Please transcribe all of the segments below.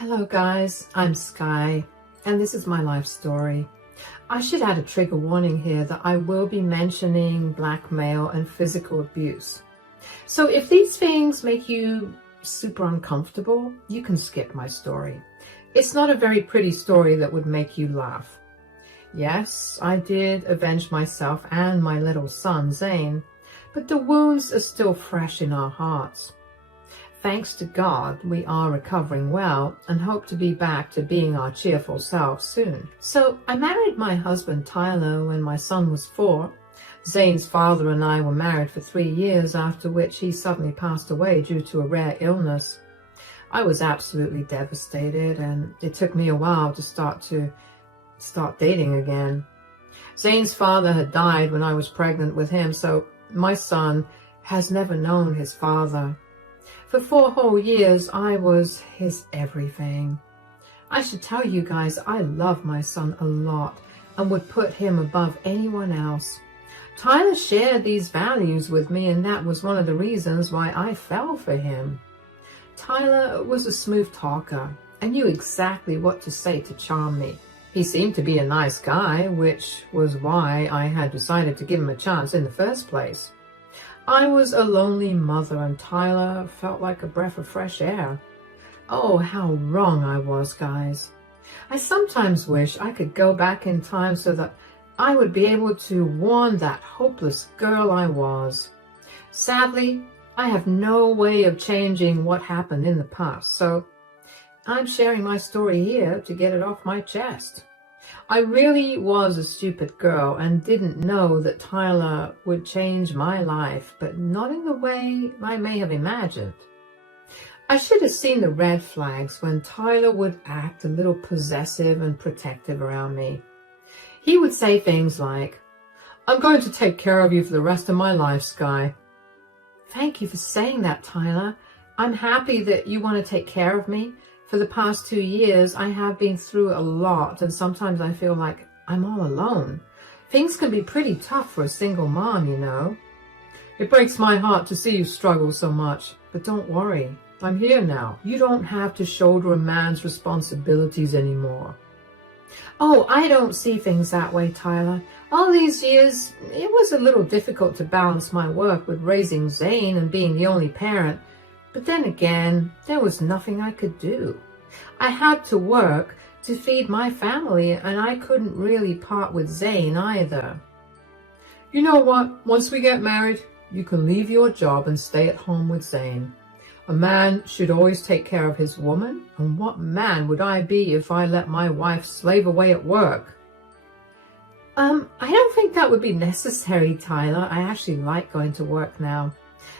Hello guys, I'm Sky, and this is my life story. I should add a trigger warning here that I will be mentioning blackmail and physical abuse. So if these things make you super uncomfortable, you can skip my story. It's not a very pretty story that would make you laugh. Yes, I did avenge myself and my little son, Zane, but the wounds are still fresh in our hearts. Thanks to God, we are recovering well and hope to be back to being our cheerful selves soon. So I married my husband Tyler when my son was 4. Zane's father and I were married for 3 years, after which he suddenly passed away due to a rare illness. I was absolutely devastated, and it took me a while to start dating again. Zane's father had died when I was pregnant with him, so my son has never known his father. For 4 whole years, I was his everything. I should tell you guys, I love my son a lot and would put him above anyone else. Tyler shared these values with me, and that was one of the reasons why I fell for him. Tyler was a smooth talker and knew exactly what to say to charm me. He seemed to be a nice guy, which was why I had decided to give him a chance in the first place. I was a lonely mother, and Tyler felt like a breath of fresh air. Oh, how wrong I was, guys. I sometimes wish I could go back in time so that I would be able to warn that hopeless girl I was. Sadly, I have no way of changing what happened in the past, so I'm sharing my story here to get it off my chest. I really was a stupid girl and didn't know that Tyler would change my life, but not in the way I may have imagined. I should have seen the red flags when Tyler would act a little possessive and protective around me. He would say things like, "I'm going to take care of you for the rest of my life, Sky." Thank you for saying that, Tyler. I'm happy that you want to take care of me. For the past 2 years, I have been through a lot, and sometimes I feel like I'm all alone. Things can be pretty tough for a single mom, you know. It breaks my heart to see you struggle so much, but don't worry. I'm here now. You don't have to shoulder a man's responsibilities anymore. Oh, I don't see things that way, Tyler. All these years, it was a little difficult to balance my work with raising Zane and being the only parent. But then again, there was nothing I could do. I had to work to feed my family, and I couldn't really part with Zane either. You know what? Once we get married, you can leave your job and stay at home with Zane. A man should always take care of his woman, and what man would I be if I let my wife slave away at work? I don't think that would be necessary, Tyler. I actually like going to work now.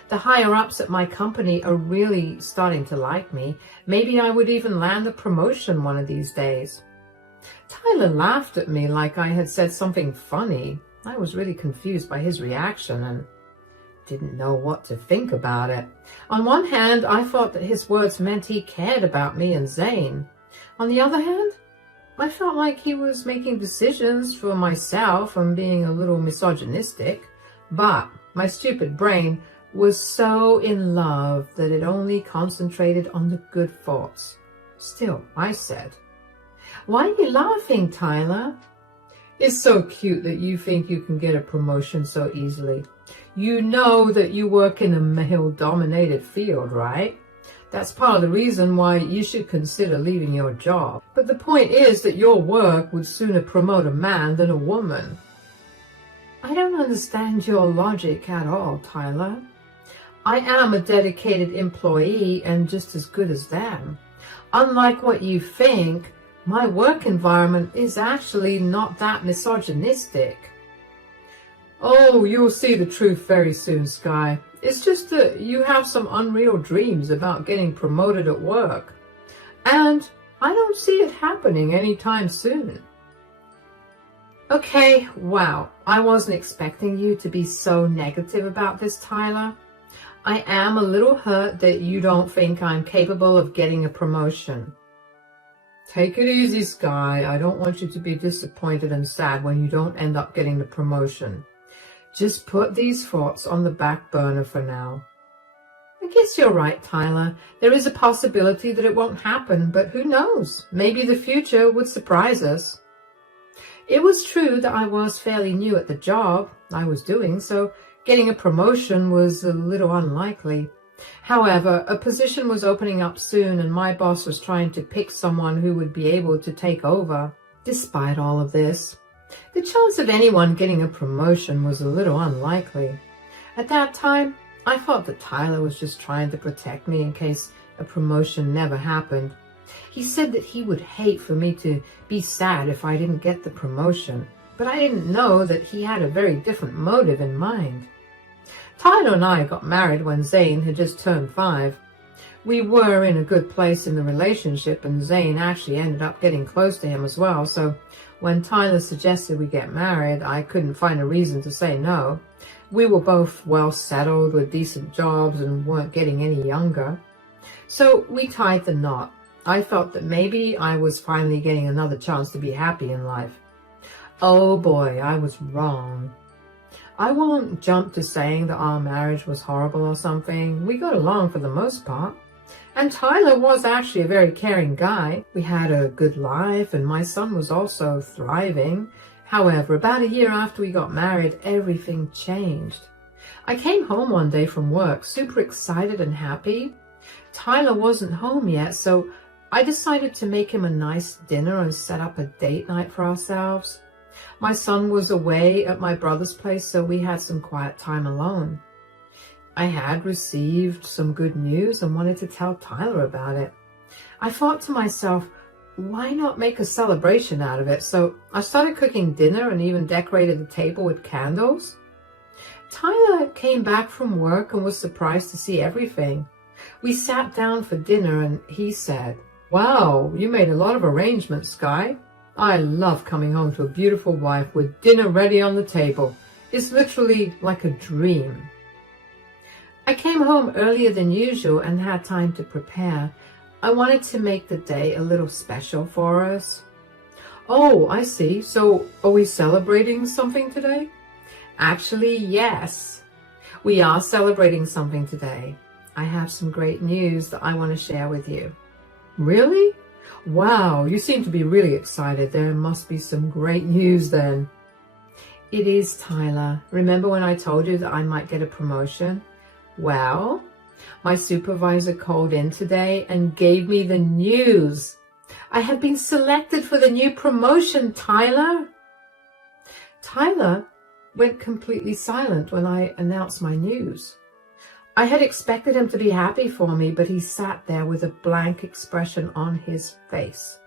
The higher-ups at my company are really starting to like me. Maybe I would even land a promotion one of these days. Tyler laughed at me like I had said something funny. I was really confused by his reaction and didn't know what to think about it. On one hand, I thought that his words meant he cared about me and Zane. On the other hand, I felt like he was making decisions for myself and being a little misogynistic. But my stupid brain was so in love that it only concentrated on the good thoughts. Still, I said, "Why are you laughing, Tyler?" It's so cute that you think you can get a promotion so easily. You know that you work in a male-dominated field, right? That's part of the reason why you should consider leaving your job. But the point is that your work would sooner promote a man than a woman. I don't understand your logic at all, Tyler. I am a dedicated employee and just as good as them. Unlike what you think, my work environment is actually not that misogynistic. Oh, you'll see the truth very soon, Sky. It's just that you have some unreal dreams about getting promoted at work. And I don't see it happening anytime soon. Okay, wow. I wasn't expecting you to be so negative about this, Tyler. I am a little hurt that you don't think I'm capable of getting a promotion. Take it easy, Sky. I don't want you to be disappointed and sad when you don't end up getting the promotion. Just put these thoughts on the back burner for now. I guess you're right, Tyler. There is a possibility that it won't happen, but who knows? Maybe the future would surprise us. It was true that I was fairly new at the job I was doing, so getting a promotion was a little unlikely. However, a position was opening up soon, and my boss was trying to pick someone who would be able to take over. Despite all of this, the chance of anyone getting a promotion was a little unlikely. At that time, I thought that Tyler was just trying to protect me in case a promotion never happened. He said that he would hate for me to be sad if I didn't get the promotion, but I didn't know that he had a very different motive in mind. Tyler and I got married when Zane had just turned 5. We were in a good place in the relationship, and Zane actually ended up getting close to him as well, so when Tyler suggested we get married, I couldn't find a reason to say no. We were both well settled with decent jobs and weren't getting any younger. So we tied the knot. I felt that maybe I was finally getting another chance to be happy in life. Oh boy, I was wrong. I won't jump to saying that our marriage was horrible or something. We got along for the most part. And Tyler was actually a very caring guy. We had a good life, and my son was also thriving. However, about a year after we got married, everything changed. I came home one day from work, super excited and happy. Tyler wasn't home yet, so I decided to make him a nice dinner and set up a date night for ourselves. My son was away at my brother's place, so we had some quiet time alone. I had received some good news and wanted to tell Tyler about it. I thought to myself, why not make a celebration out of it? So I started cooking dinner and even decorated the table with candles. Tyler came back from work and was surprised to see everything. We sat down for dinner and he said, "Wow, you made a lot of arrangements, Skye. I love coming home to a beautiful wife with dinner ready on the table. It's literally like a dream." I came home earlier than usual and had time to prepare. I wanted to make the day a little special for us. "Oh, I see. So are we celebrating something today?" Actually, yes. We are celebrating something today. I have some great news that I want to share with you. Really? Wow, you seem to be really excited. There must be some great news then. It is, Tyler. Remember when I told you that I might get a promotion? Well, my supervisor called in today and gave me the news. I have been selected for the new promotion, Tyler. Tyler went completely silent when I announced my news. I had expected him to be happy for me, but he sat there with a blank expression on his face.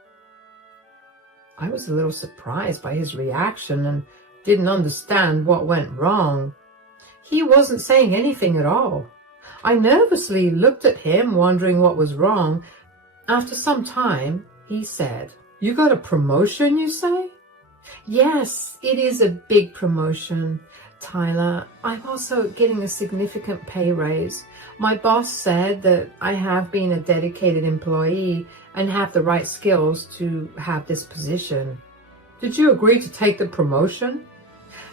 I was a little surprised by his reaction and didn't understand what went wrong. He wasn't saying anything at all. I nervously looked at him, wondering what was wrong. After some time, he said, "You got a promotion, you say?" "Yes, it is a big promotion, Tyler. I'm also getting a significant pay raise. My boss said that I have been a dedicated employee and have the right skills to have this position." "Did you agree to take the promotion?"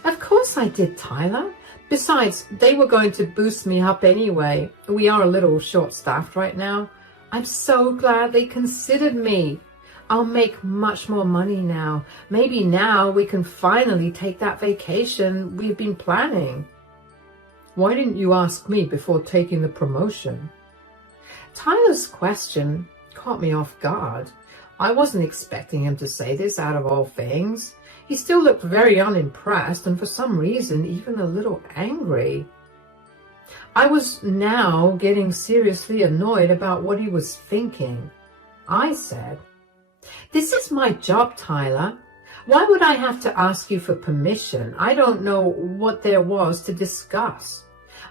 "Of course I did, Tyler. Besides, they were going to boost me up anyway. We are a little short-staffed right now. I'm so glad they considered me. I'll make much more money now. Maybe now we can finally take that vacation we've been planning." "Why didn't you ask me before taking the promotion?" Tyler's question caught me off guard. I wasn't expecting him to say this out of all things. He still looked very unimpressed and for some reason even a little angry. I was now getting seriously annoyed about what he was thinking. I said, "This is my job, Tyler. Why would I have to ask you for permission? I don't know what there was to discuss.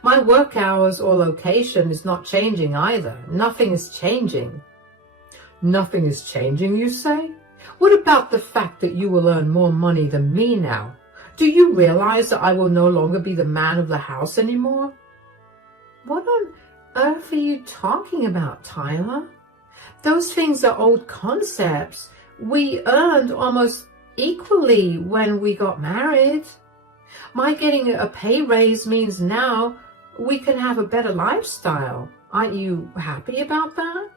My work hours or location is not changing either. Nothing is changing." "Nothing is changing, you say? What about the fact that you will earn more money than me now? Do you realize that I will no longer be the man of the house anymore?" "What on earth are you talking about, Tyler? Those things are old concepts. We earned almost equally when we got married. My getting a pay raise means now we can have a better lifestyle. Aren't you happy about that?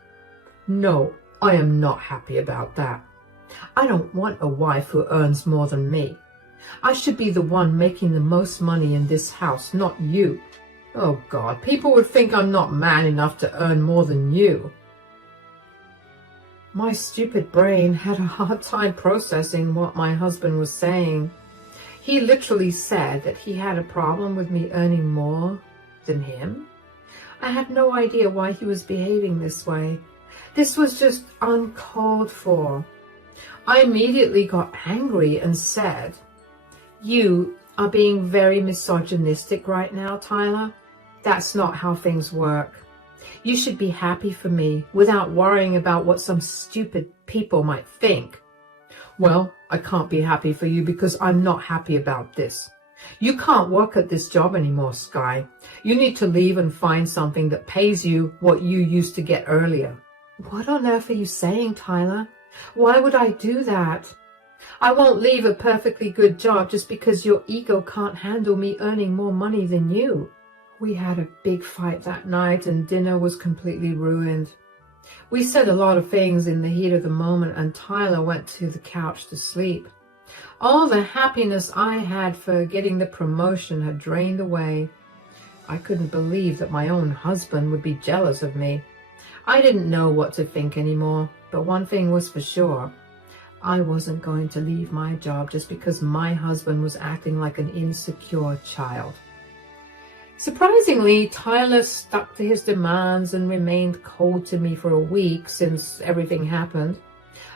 No, I am not happy about that. I don't want a wife who earns more than me. I should be the one making the most money in this house, not you. Oh God, people would think I'm not man enough to earn more than you. My stupid brain had a hard time processing what my husband was saying. He literally said that he had a problem with me earning more than him. I had no idea why he was behaving this way. This was just uncalled for. I immediately got angry and said, "You are being very misogynistic right now, Tyler. That's not how things work. You should be happy for me without worrying about what some stupid people might think." "Well, I can't be happy for you because I'm not happy about this. You can't work at this job anymore, Sky. You need to leave and find something that pays you what you used to get earlier." "What on earth are you saying, Tyler? Why would I do that? I won't leave a perfectly good job just because your ego can't handle me earning more money than you." We had a big fight that night and dinner was completely ruined. We said a lot of things in the heat of the moment and Tyler went to the couch to sleep. All the happiness I had for getting the promotion had drained away. I couldn't believe that my own husband would be jealous of me. I didn't know what to think anymore, but one thing was for sure. I wasn't going to leave my job just because my husband was acting like an insecure child. Surprisingly, Tyler stuck to his demands and remained cold to me for a week since everything happened.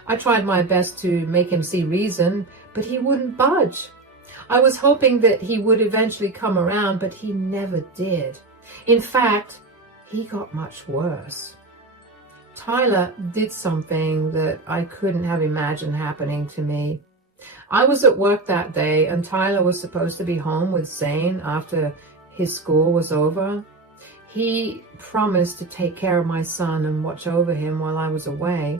I tried my best to make him see reason, but he wouldn't budge. I was hoping that he would eventually come around, but he never did. In fact, he got much worse. Tyler did something that I couldn't have imagined happening to me. I was at work that day and Tyler was supposed to be home with Zane after his school was over. He promised to take care of my son and watch over him while I was away.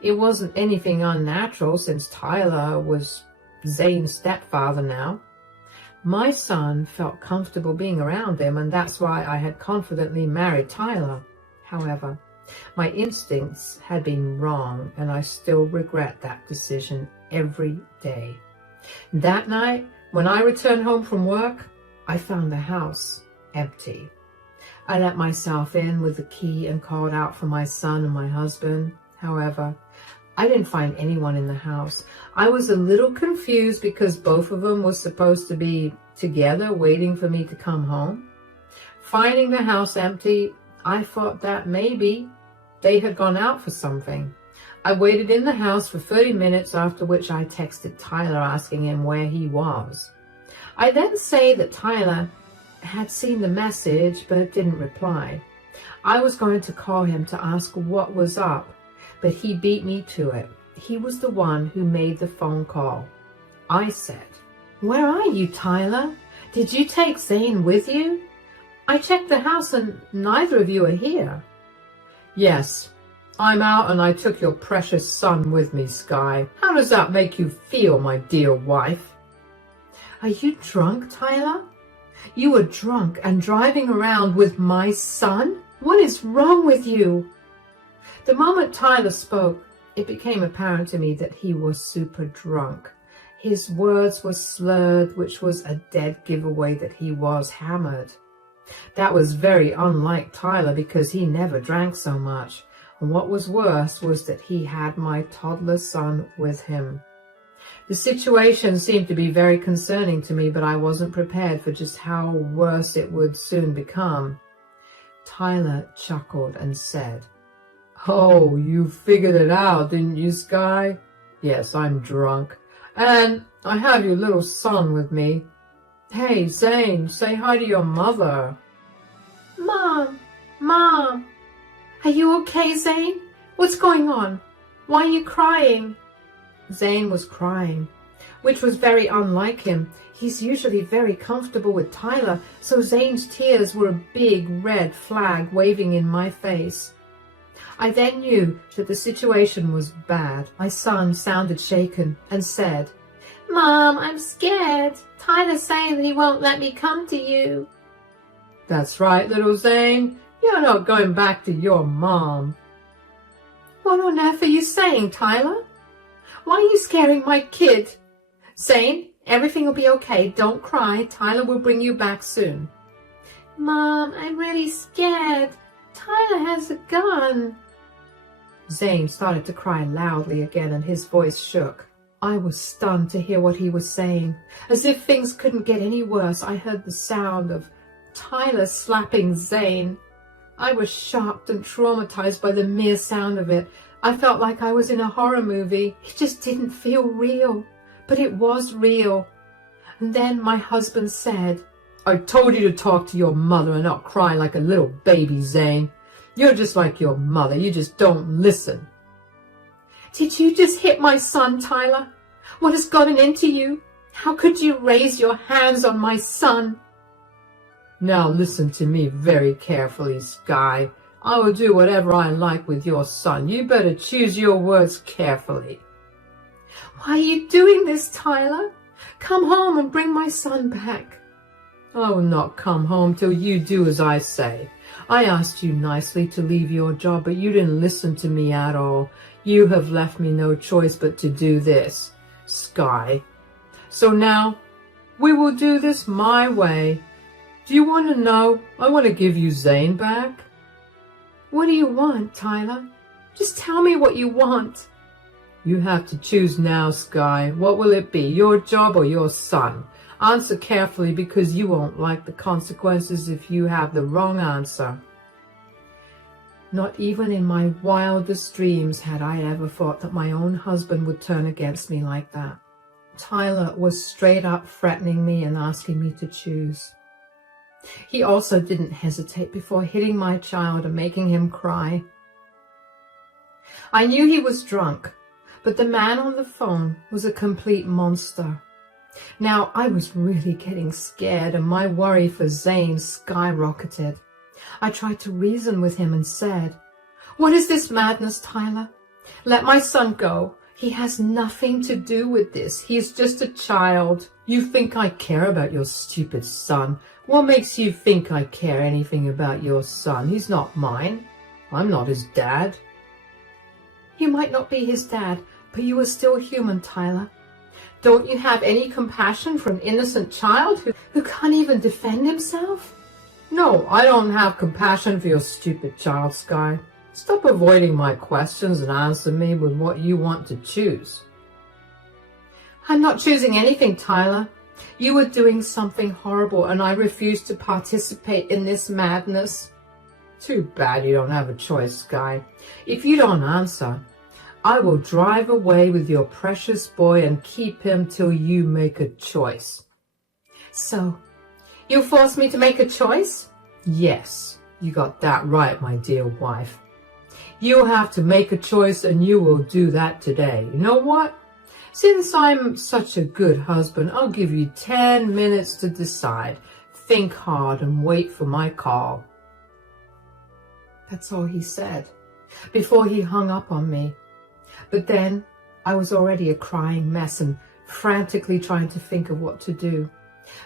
It wasn't anything unnatural since Tyler was Zane's stepfather now. My son felt comfortable being around him and that's why I had confidently married Tyler. However, my instincts had been wrong and I still regret that decision every day. That night, when I returned home from work, I found the house empty. I let myself in with the key and called out for my son and my husband. However, I didn't find anyone in the house. I was a little confused because both of them were supposed to be together waiting for me to come home. Finding the house empty, I thought that maybe they had gone out for something. I waited in the house for 30 minutes, after which I texted Tyler asking him where he was. I then say that Tyler had seen the message but didn't reply. I was going to call him to ask what was up, but he beat me to it. He was the one who made the phone call. I said, "Where are you, Tyler? Did you take Zane with you? I checked the house and neither of you are here." "Yes, I'm out and I took your precious son with me, Sky. How does that make you feel, my dear wife?" "Are you drunk, Tyler? You were drunk and driving around with my son? What is wrong with you?" The moment Tyler spoke, it became apparent to me that he was super drunk. His words were slurred, which was a dead giveaway that he was hammered. That was very unlike Tyler because he never drank so much. And what was worse was that he had my toddler son with him. The situation seemed to be very concerning to me, but I wasn't prepared for just how worse it would soon become. Tyler chuckled and said, "Oh, you figured it out, didn't you, Sky? Yes, I'm drunk. And I have your little son with me. Hey, Zane, say hi to your mother." Mom, are you okay, Zane? What's going on? Why are you crying?" Zane was crying, which was very unlike him. He's usually very comfortable with Tyler, so Zane's tears were a big red flag waving in my face. I then knew that the situation was bad. My son sounded shaken and said, "Mom, I'm scared. Tyler's saying that he won't let me come to you." "That's right, little Zane. You're not going back to your mom. What on earth are you saying, Tyler? Why are you scaring my kid? Zane, everything will be okay. Don't cry. Tyler will bring you back soon. Mom, I'm really scared. Tyler has a gun. Zane started to cry loudly again, and his voice shook. I was stunned to hear what he was saying. As if things couldn't get any worse, I heard the sound of Tyler slapping Zane. I was shocked and traumatized by the mere sound of it. I felt like I was in a horror movie. It just didn't feel real. But it was real. And then my husband said, I told you to talk to your mother and not cry like a little baby, Zane. You're just like your mother. You just don't listen. Did you just hit my son, Tyler? What has gotten into you? How could you raise your hands on my son? Now listen to me very carefully, Sky. I will do whatever I like with your son. You better choose your words carefully. Why are you doing this, Tyler? Come home and bring my son back. I will not come home till you do as I say. I asked you nicely to leave your job, but you didn't listen to me at all. You have left me no choice but to do this, Sky. So now, we will do this my way. Do you want to know? I want to give you Zane back. What do you want, Tyler? Just tell me what you want. You have to choose now, Sky. What will it be, your job or your son? Answer carefully, because you won't like the consequences if you have the wrong answer. Not even in my wildest dreams had I ever thought that my own husband would turn against me like that. Tyler was straight up threatening me and asking me to choose. He also didn't hesitate before hitting my child and making him cry. I knew he was drunk, but the man on the phone was a complete monster. Now, I was really getting scared, and my worry for Zane skyrocketed. I tried to reason with him and said, What is this madness, Tyler? Let my son go. He has nothing to do with this. He is just a child. You think I care about your stupid son? What makes you think I care anything about your son? He's not mine. I'm not his dad. You might not be his dad, but you are still human, Tyler. Don't you have any compassion for an innocent child who can't even defend himself? No, I don't have compassion for your stupid child, Sky. Stop avoiding my questions and answer me with what you want to choose. I'm not choosing anything, Tyler. You are doing something horrible, and I refuse to participate in this madness. Too bad you don't have a choice, Sky. If you don't answer, I will drive away with your precious boy and keep him till you make a choice. So, you force me to make a choice? Yes, you got that right, my dear wife. You'll have to make a choice, and you will do that today. You know what? Since I'm such a good husband, I'll give you 10 minutes to decide. Think hard and wait for my call. That's all he said before he hung up on me. But then I was already a crying mess and frantically trying to think of what to do.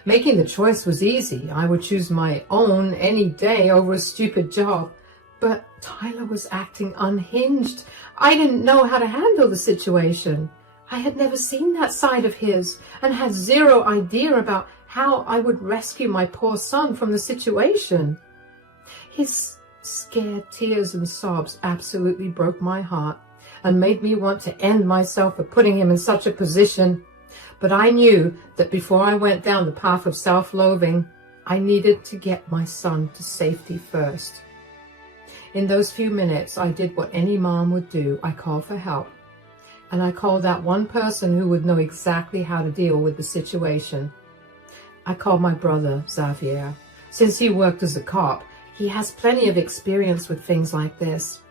Making the choice was easy. I would choose my own any day over a stupid job. But Tyler was acting unhinged. I didn't know how to handle the situation. I had never seen that side of his and had zero idea about how I would rescue my poor son from the situation. His scared tears and sobs absolutely broke my heart and made me want to end myself for putting him in such a position. But I knew that before I went down the path of self-loathing, I needed to get my son to safety first. In those few minutes, I did what any mom would do. I called for help. And I called that one person who would know exactly how to deal with the situation. I called my brother, Xavier. Since he worked as a cop, he has plenty of experience with things like this.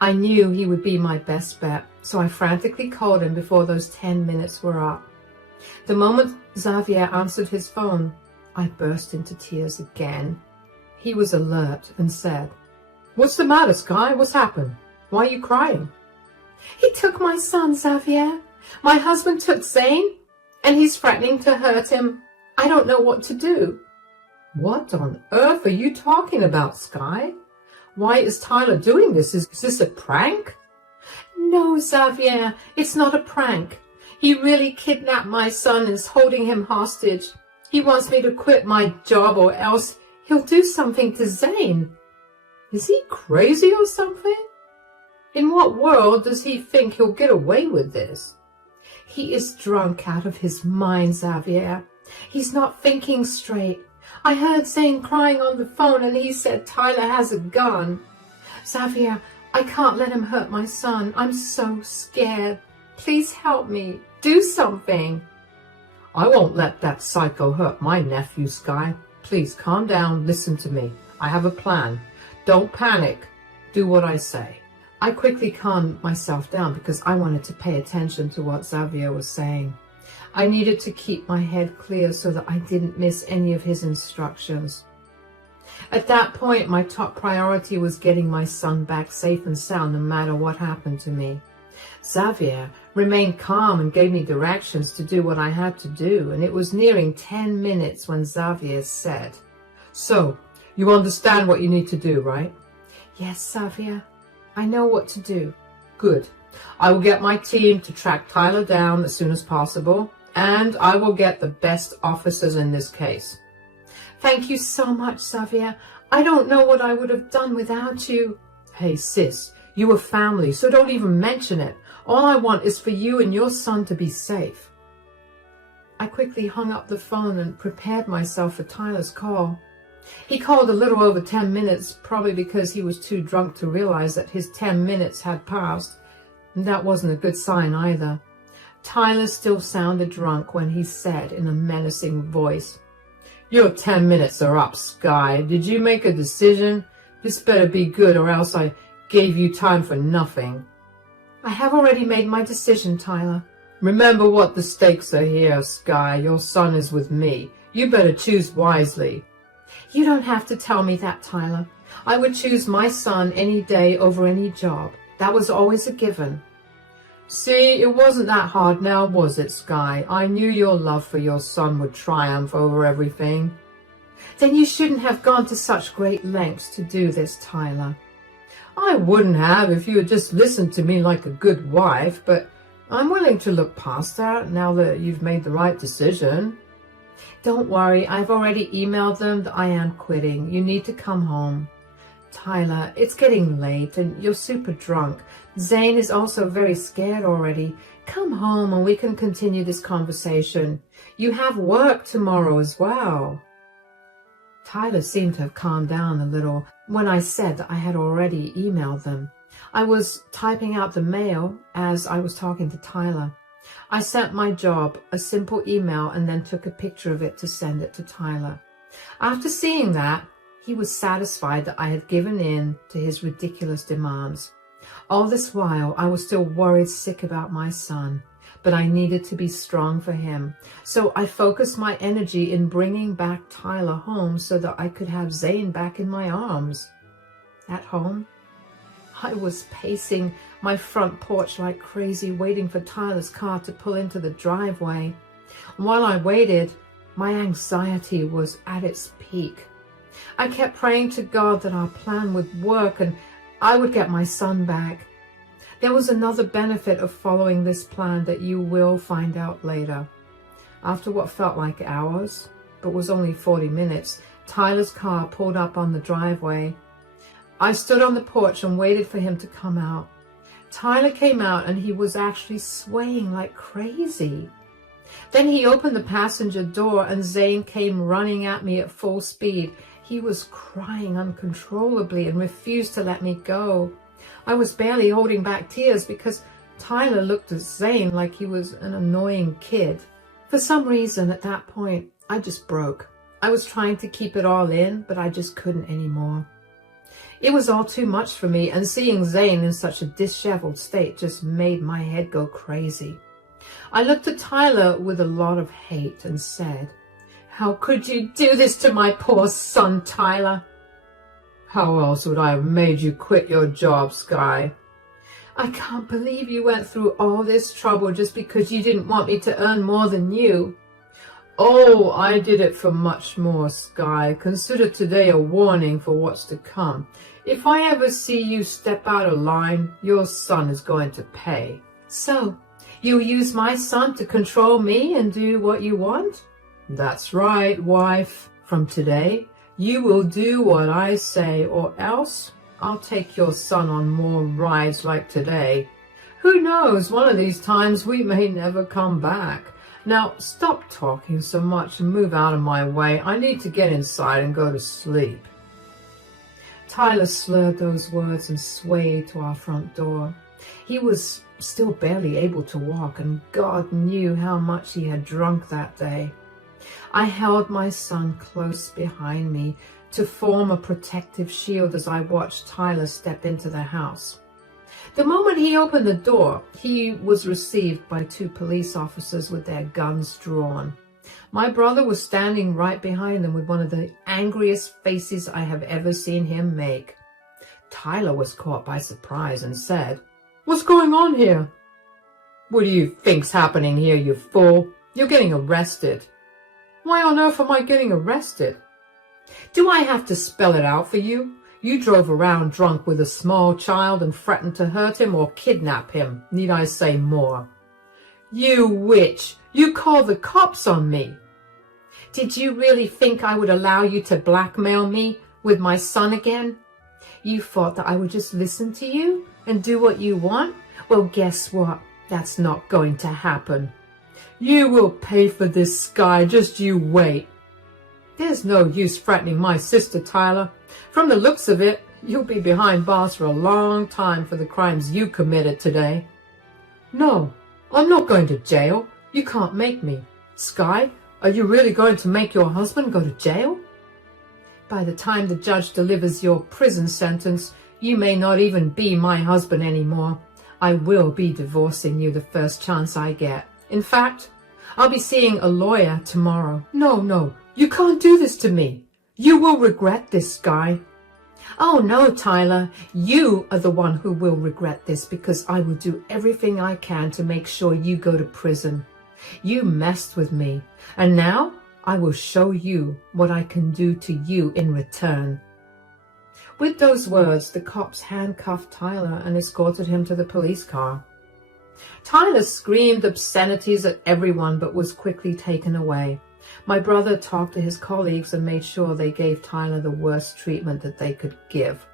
I knew he would be my best bet, so I frantically called him before those 10 minutes were up. The moment Xavier answered his phone, I burst into tears again. He was alert and said, "What's the matter, Sky? What's happened? Why are you crying?" "He took my son, Xavier. My husband took Zane, and he's threatening to hurt him. I don't know what to do." "What on earth are you talking about, Sky? Why is Tyler doing this? Is this a prank? No, Xavier, it's not a prank. He really kidnapped my son and is holding him hostage. He wants me to quit my job or else he'll do something to Zane. Is he crazy or something? In what world does he think he'll get away with this? He is drunk out of his mind, Xavier. He's not thinking straight. I heard Zane crying on the phone and he said Tyler has a gun. Xavier, I can't let him hurt my son. I'm so scared. Please help me. Do something. I won't let that psycho hurt my nephew, Sky. Please calm down. Listen to me. I have a plan. Don't panic. Do what I say. I quickly calmed myself down because I wanted to pay attention to what Xavier was saying. I needed to keep my head clear so that I didn't miss any of his instructions. At that point, my top priority was getting my son back safe and sound no matter what happened to me. Xavier remained calm and gave me directions to do what I had to do, and it was nearing 10 minutes when Xavier said, "So, you understand what you need to do, right?" "Yes, Xavier. I know what to do." "Good. I will get my team to track Tyler down as soon as possible, and I will get the best officers in this case." "Thank you so much, Xavier. I don't know what I would have done without you." "Hey, sis, you were family, so don't even mention it. All I want is for you and your son to be safe." I quickly hung up the phone and prepared myself for Tyler's call. He called a little over 10 minutes, probably because he was too drunk to realize that his 10 minutes had passed. And that wasn't a good sign either. Tyler still sounded drunk when he said in a menacing voice, "Your 10 minutes are up, Sky. Did you make a decision? This better be good or else I gave you time for nothing." "I have already made my decision, Tyler." "Remember what the stakes are here, Sky. Your son is with me. You better choose wisely." "You don't have to tell me that, Tyler. I would choose my son any day over any job. That was always a given." "See, it wasn't that hard now, was it, Sky? I knew your love for your son would triumph over everything." "Then you shouldn't have gone to such great lengths to do this, Tyler." "I wouldn't have if you had just listened to me like a good wife, but I'm willing to look past that now that you've made the right decision." "Don't worry, I've already emailed them that I am quitting. You need to come home." "Tyler, it's getting late and you're super drunk. Zane is also very scared already. Come home and we can continue this conversation. You have work tomorrow as well." Tyler seemed to have calmed down a little when I said that I had already emailed them. I was typing out the mail as I was talking to Tyler. I sent my job a simple email and then took a picture of it to send it to Tyler. After seeing that, he was satisfied that I had given in to his ridiculous demands. All this while, I was still worried sick about my son, but I needed to be strong for him. So I focused my energy in bringing back Tyler home so that I could have Zane back in my arms. At home, I was pacing my front porch like crazy, waiting for Tyler's car to pull into the driveway. While I waited, my anxiety was at its peak. I kept praying to God that our plan would work and I would get my son back. There was another benefit of following this plan that you will find out later. After what felt like hours, but was only 40 minutes, Tyler's car pulled up on the driveway. I stood on the porch and waited for him to come out. Tyler came out and he was actually swaying like crazy. Then he opened the passenger door and Zane came running at me at full speed. He was crying uncontrollably and refused to let me go. I was barely holding back tears because Tyler looked at Zane like he was an annoying kid. For some reason at that point, I just broke. I was trying to keep it all in, but I just couldn't anymore. It was all too much for me, and seeing Zane in such a disheveled state just made my head go crazy. I looked at Tyler with a lot of hate and said, "How could you do this to my poor son, Tyler?" "How else would I have made you quit your job, Sky?" "I can't believe you went through all this trouble just because you didn't want me to earn more than you." Oh, I did it for much more, Sky. Consider today a warning for what's to come. If I ever see you step out of line, your son is going to pay. So, you'll use my son to control me and do what you want? That's right, wife. From today, you will do what I say, or else I'll take your son on more rides like today. Who knows, one of these times we may never come back. Now, stop talking so much and move out of my way. I need to get inside and go to sleep. Tyler slurred those words and swayed to our front door. He was still barely able to walk, and God knew how much he had drunk that day. I held my son close behind me to form a protective shield as I watched Tyler step into the house. The moment he opened the door, he was received by 2 police officers with their guns drawn. My brother was standing right behind them with one of the angriest faces I have ever seen him make. Tyler was caught by surprise and said, "What's going on here?" "What do you think's happening here, you fool? You're getting arrested." "Why on earth am I getting arrested?" "Do I have to spell it out for you? You drove around drunk with a small child and threatened to hurt him or kidnap him. Need I say more?" "You witch! You called the cops on me." "Did you really think I would allow you to blackmail me with my son again? You thought that I would just listen to you and do what you want? Well, guess what? That's not going to happen. You will pay for this, Sky. Just you wait. There's no use threatening my sister, Tyler. From the looks of it, you'll be behind bars for a long time for the crimes you committed today." "No, I'm not going to jail. You can't make me. Sky, are you really going to make your husband go to jail? By the time the judge delivers your prison sentence, you may not even be my husband anymore. I will be divorcing you the first chance I get. In fact, I'll be seeing a lawyer tomorrow." No, you can't do this to me. You will regret this, Sky." "Oh no, Tyler, you are the one who will regret this, because I will do everything I can to make sure you go to prison. You messed with me, and now I will show you what I can do to you in return." With those words, the cops handcuffed Tyler and escorted him to the police car. Tyler screamed obscenities at everyone but was quickly taken away. My brother talked to his colleagues and made sure they gave Tyler the worst treatment that they could give.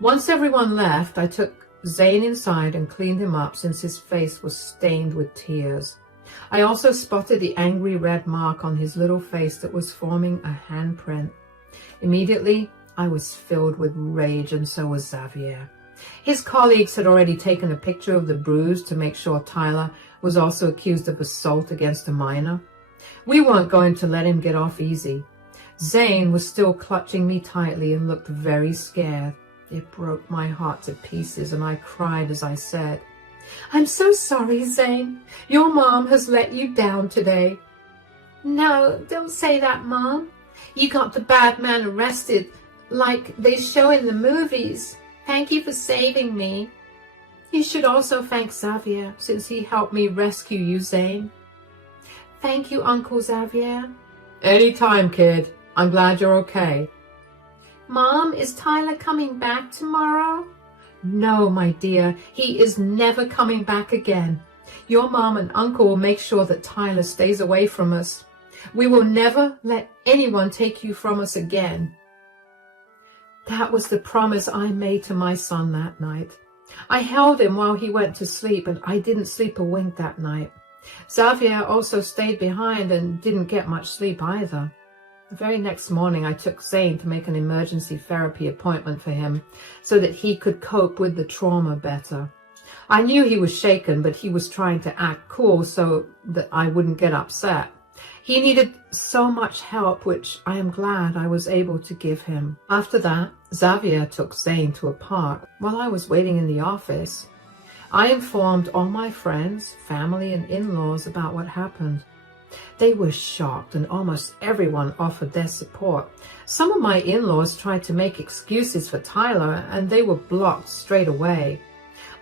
Once everyone left, I took Zane inside and cleaned him up since his face was stained with tears. I also spotted the angry red mark on his little face that was forming a handprint. Immediately, I was filled with rage, and so was Xavier. His colleagues had already taken a picture of the bruise to make sure Tyler was also accused of assault against a minor. We weren't going to let him get off easy. Zane was still clutching me tightly and looked very scared. It broke my heart to pieces, and I cried as I said, "I'm so sorry, Zane. Your mom has let you down today." "No, don't say that, Mom. You got the bad man arrested like they show in the movies. Thank you for saving me." "You should also thank Xavier, since he helped me rescue you, Zane." "Thank you, Uncle Xavier." "Anytime, kid. I'm glad you're okay." "Mom, is Tyler coming back tomorrow?" "No, my dear. He is never coming back again. Your mom and uncle will make sure that Tyler stays away from us. We will never let anyone take you from us again." That was the promise I made to my son that night. I held him while he went to sleep, and I didn't sleep a wink that night. Xavier also stayed behind and didn't get much sleep either. The very next morning, I took Zane to make an emergency therapy appointment for him so that he could cope with the trauma better. I knew he was shaken, but he was trying to act cool so that I wouldn't get upset. He needed so much help, which I am glad I was able to give him. After that, Xavier took Zane to a park while I was waiting in the office. I informed all my friends, family, and in-laws about what happened. They were shocked, and almost everyone offered their support. Some of my in-laws tried to make excuses for Tyler, and they were blocked straight away.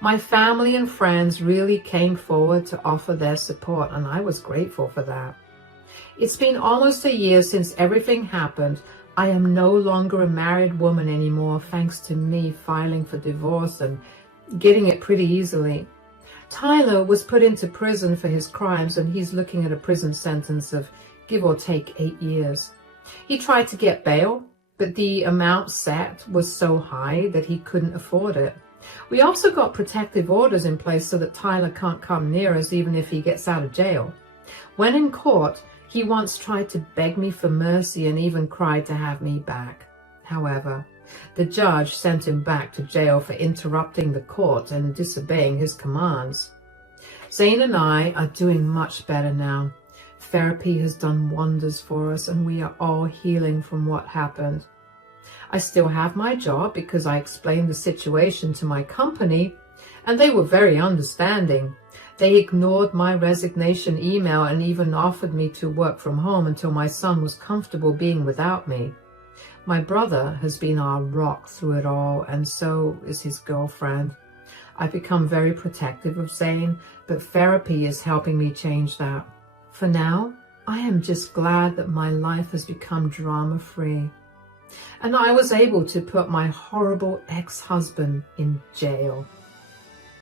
My family and friends really came forward to offer their support, and I was grateful for that. It's been almost a year since everything happened. I am no longer a married woman anymore, thanks to me filing for divorce and getting it pretty easily. Tyler was put into prison for his crimes, and he's looking at a prison sentence of give or take 8 years. He tried to get bail, but the amount set was so high that he couldn't afford it. We also got protective orders in place so that Tyler can't come near us even if he gets out of jail. When in court, he once tried to beg me for mercy and even cried to have me back. However, the judge sent him back to jail for interrupting the court and disobeying his commands. Zane and I are doing much better now. Therapy has done wonders for us, and we are all healing from what happened. I still have my job because I explained the situation to my company, and they were very understanding. They ignored my resignation email and even offered me to work from home until my son was comfortable being without me. My brother has been our rock through it all, and so is his girlfriend. I've become very protective of Zane, but therapy is helping me change that. For now, I am just glad that my life has become drama-free. And I was able to put my horrible ex-husband in jail.